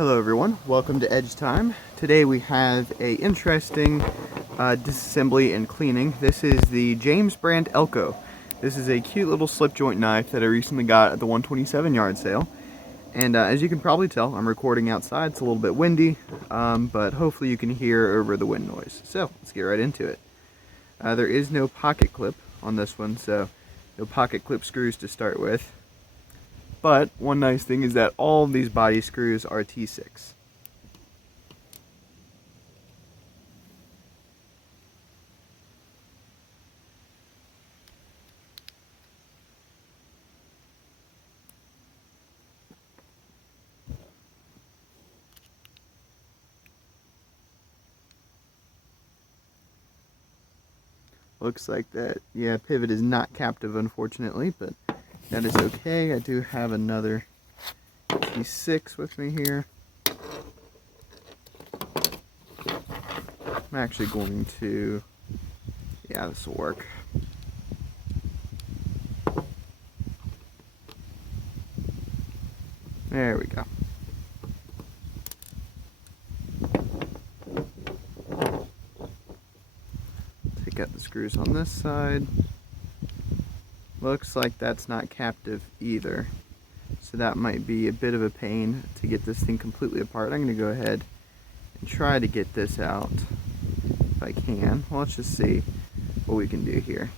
Hello everyone, welcome to Edge Time. Today we have a interesting disassembly and cleaning. This is the James brand Elko. This is a cute little slip joint knife that I recently got at the 127 yard sale. And as you can probably tell, I'm recording outside. It's a little bit windy, but hopefully you can hear over the wind noise. So let's get right into it. There is no pocket clip on this one, so no pocket clip screws to start with. But one nice thing is that all of these body screws are T6. Looks like that, yeah, pivot is not captive unfortunately, but that is okay. I do have another T6 with me here. I'm actually going to, yeah, this will work. There we go. Take out the screws on this side. Looks like that's not captive either, so that might be a bit of a pain to get this thing completely apart. I'm going to go ahead and try to get this out if I can. Well, let's just see what we can do here.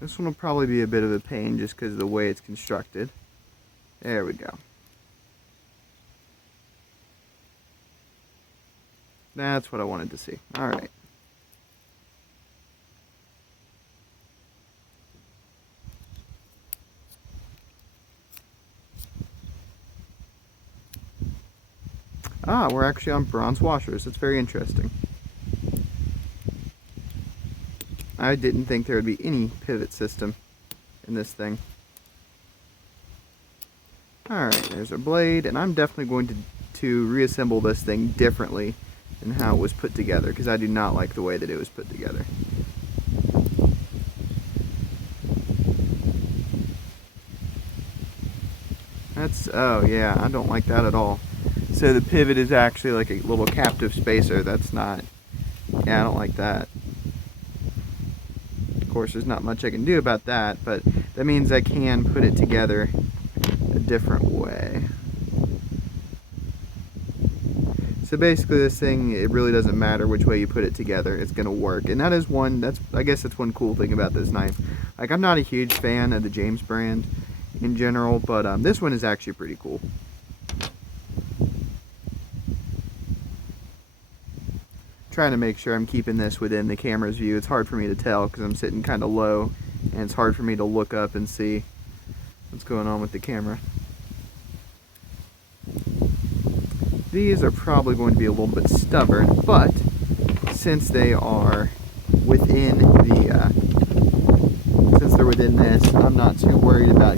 This one will probably be a bit of a pain just because of the way it's constructed. There we go. That's what I wanted to see. Alright. Ah, we're actually on bronze washers. That's very interesting. I didn't think there would be any pivot system in this thing. Alright, there's our blade, and I'm definitely going to reassemble this thing differently than how it was put together, because I do not like the way that it was put together. Oh yeah, I don't like that at all. So the pivot is actually like a little captive spacer. That's not, yeah, I don't like that. Of course, there's not much I can do about that, but that means I can put it together a different way. So basically this thing, it really doesn't matter which way you put it together, it's going to work. And that is I guess that's one cool thing about this knife. Like, I'm not a huge fan of the James brand in general, but this one is actually pretty cool. Trying to make sure I'm keeping this within the camera's view. It's hard for me to tell because I'm sitting kind of low, and it's hard for me to look up and see what's going on with the camera. These are probably going to be a little bit stubborn, but since they are within since they're within this, I'm not too worried about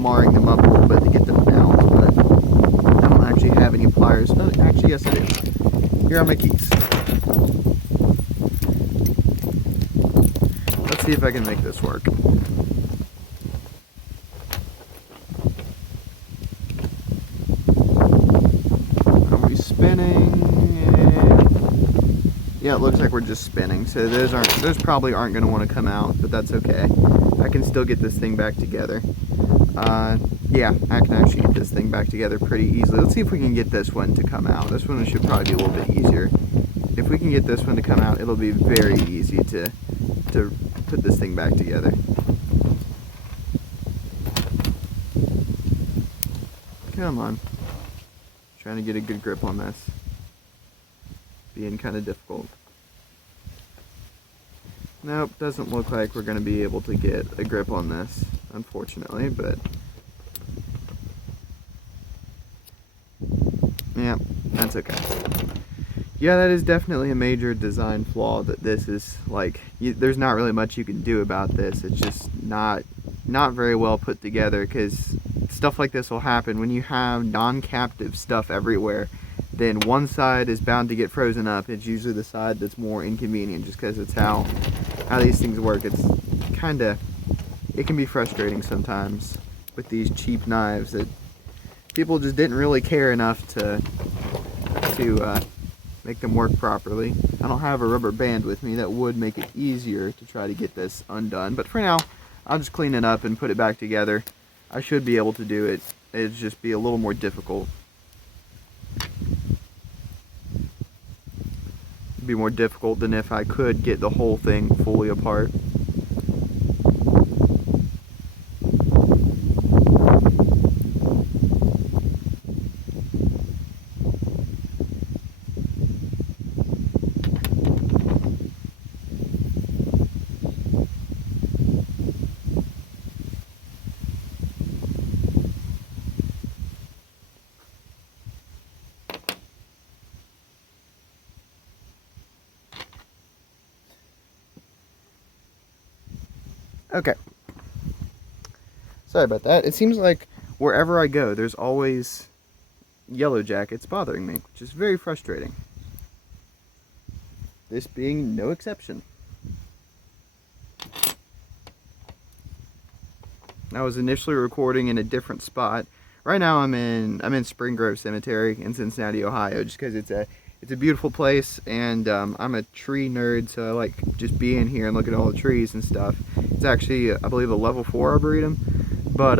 marring them up a little bit to get them out. But I don't actually have any pliers. No, actually, yes, I do. Here are my keys. Let's see if I can make this work. Spinning, yeah, it looks like we're just spinning, so those probably aren't going to want to come out, but that's okay. I can still get this thing back together. Yeah, I can actually get this thing back together pretty easily. Let's see if we can get this one to come out. This one should probably be a little bit easier. If we can get this one to come out, it'll be very easy to put this thing back together. Come on. Trying to get a good grip on this. Being kind of difficult. Nope, doesn't look like we're going to be able to get a grip on this, unfortunately, but yeah, that's okay. Yeah, that is definitely a major design flaw, that this is like, there's not really much you can do about this. It's just not very well put together, because stuff like this will happen when you have non-captive stuff everywhere. Then one side is bound to get frozen up. It's usually the side that's more inconvenient, just because it's how these things work. It's kind of it can be frustrating sometimes with these cheap knives that people just didn't really care enough to make them work properly. I don't have a rubber band with me that would make it easier to try to get this undone, but for now I'll just clean it up and put it back together. I should be able to do it. It'd just be a little more difficult. It'd be more difficult than if I could get the whole thing fully apart. Okay. Sorry about that. It seems like wherever I go, there's always yellow jackets bothering me, which is very frustrating. This being no exception. I was initially recording in a different spot. Right now I'm in Spring Grove Cemetery in Cincinnati, Ohio, just because it's a beautiful place, and I'm a tree nerd, so I like just being here and looking at all the trees and stuff. It's actually, I believe, a level 4 arboretum, but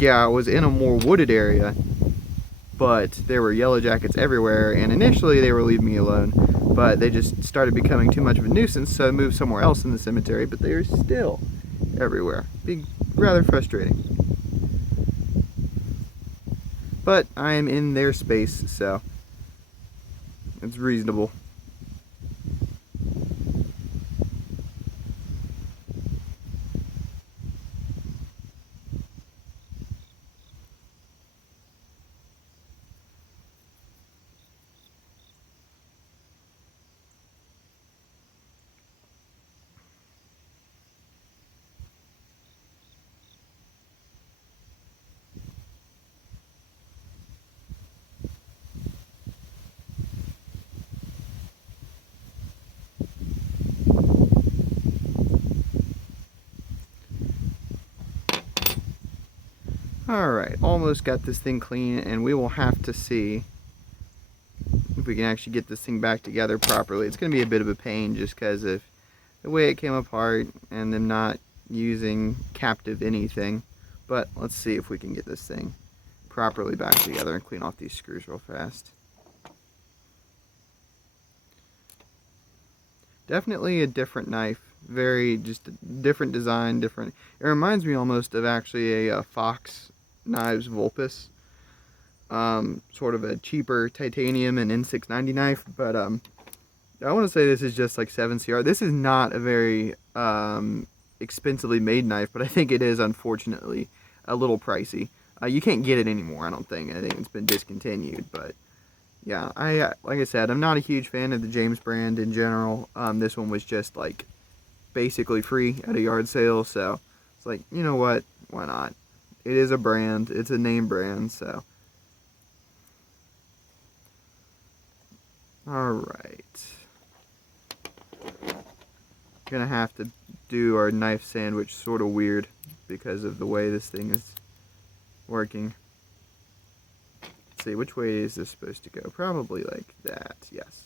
yeah, I was in a more wooded area, but there were yellow jackets everywhere, and initially they were leaving me alone, but they just started becoming too much of a nuisance, so I moved somewhere else in the cemetery, but they are still everywhere. Being rather frustrating. But I am in their space, so it's reasonable. Alright, almost got this thing clean, and we will have to see if we can actually get this thing back together properly. It's going to be a bit of a pain just because of the way it came apart and them not using captive anything. But let's see if we can get this thing properly back together and clean off these screws real fast. Definitely a different knife. Very, just a different design, different. It reminds me almost of actually a Fox Knives Vulpus. Sort of a cheaper titanium and N690 knife, but I want to say this is just like 7CR. This is not a very expensively made knife, but I think it is unfortunately a little pricey. You can't get it anymore, I don't think. I think it's been discontinued, but yeah, like I said, I'm not a huge fan of the James brand in general. This one was just like basically free at a yard sale, so it's like, you know what, why not? It is a brand, it's a name brand, so. Alright. Gonna have to do our knife sandwich sort of weird because of the way this thing is working. Let's see, which way is this supposed to go? Probably like that, yes.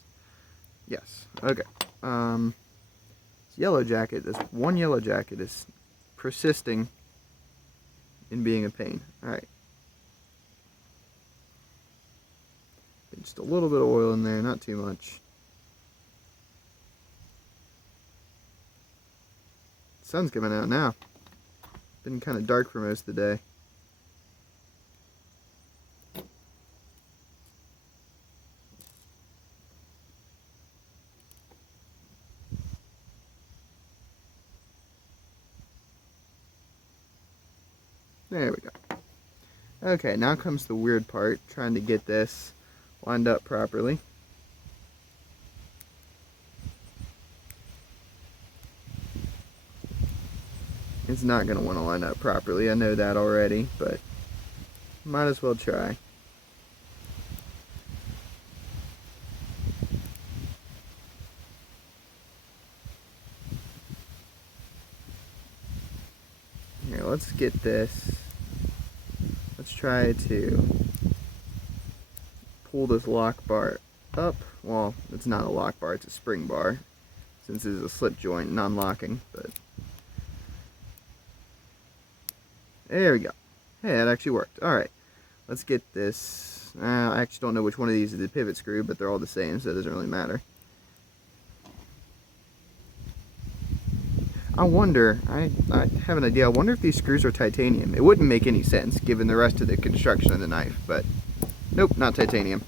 Yes, okay. This yellow jacket, this one yellow jacket is persisting in being a pain. Alright. Just a little bit of oil in there, not too much. The sun's coming out now. Been kind of dark for most of the day. There we go. Okay, now comes the weird part, trying to get this lined up properly. It's not going to want to line up properly, I know that already, but might as well try. let's get this. Let's try to pull this lock bar up. Well, it's not a lock bar, it's a spring bar, since it is a slip joint, non-locking, but there we go. Hey, that actually worked. Alright, let's get this. I actually don't know which one of these is the pivot screw, but they're all the same, so it doesn't really matter. I wonder, I have an idea, I wonder if these screws are titanium. It wouldn't make any sense, given the rest of the construction of the knife, but nope, not titanium.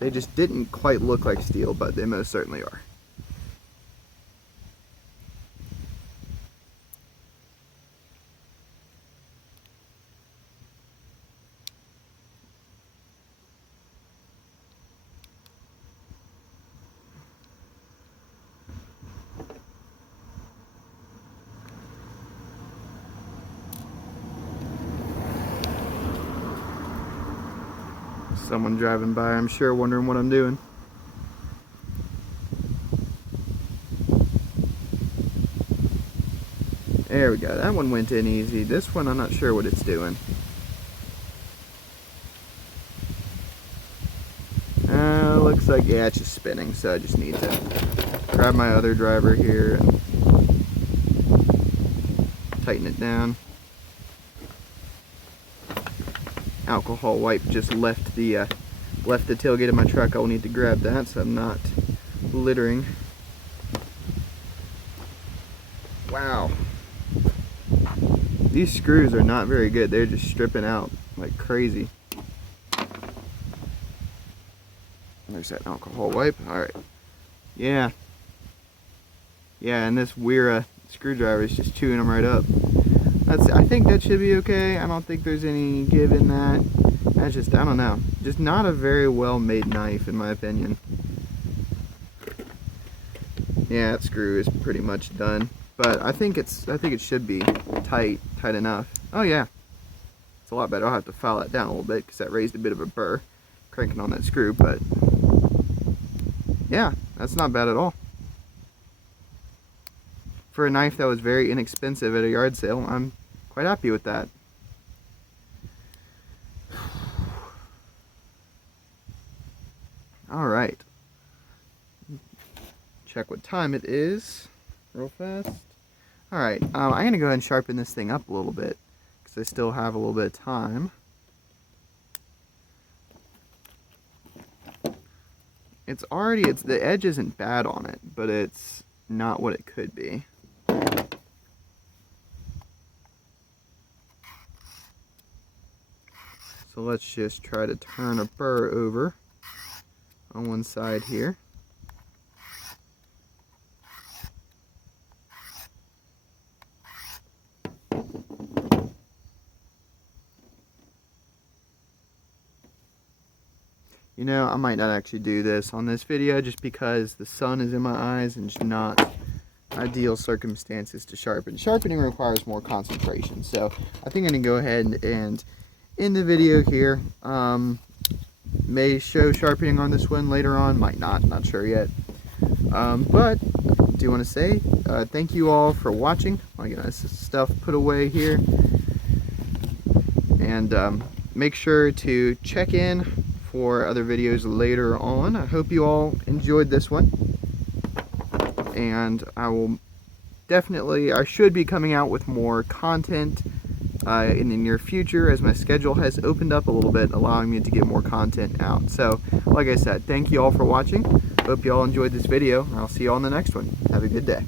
They just didn't quite look like steel, but they most certainly are. Someone driving by, I'm sure, wondering what I'm doing. There we go, that one went in easy. This one, I'm not sure what it's doing. Looks like, yeah, it's just spinning, so I just need to grab my other driver here and tighten it down. Alcohol wipe just left the tailgate of my truck. I'll need to grab that so I'm not littering. Wow. These screws are not very good. They're just stripping out like crazy. There's that alcohol wipe. Alright. Yeah. Yeah, and this Wera screwdriver is just chewing them right up. I think that should be okay. I don't think there's any give in that. That's just, I don't know. Just not a very well made knife in my opinion. Yeah, that screw is pretty much done. But I think it should be tight enough. Oh yeah. It's a lot better. I'll have to file that down a little bit because that raised a bit of a burr cranking on that screw, but yeah, that's not bad at all. For a knife that was very inexpensive at a yard sale, I'm quite happy with that. Alright. Check what time it is real fast. Alright, I'm going to go ahead and sharpen this thing up a little bit because I still have a little bit of time. The edge isn't bad on it, but it's not what it could be. So let's just try to turn a burr over on one side here. You know, I might not actually do this on this video just because the sun is in my eyes and just not ideal circumstances to sharpen. Sharpening requires more concentration, so I think I'm going to go ahead and end the video here. May show sharpening on this one later on, might not sure yet. But I do want to say thank you all for watching. I got this stuff put away here. And make sure to check in for other videos later on. I hope you all enjoyed this one, and I should be coming out with more content in the near future as my schedule has opened up a little bit, allowing me to get more content out. So like I said, thank you all for watching. Hope you all enjoyed this video, and I'll see you all in the next one. Have a good day.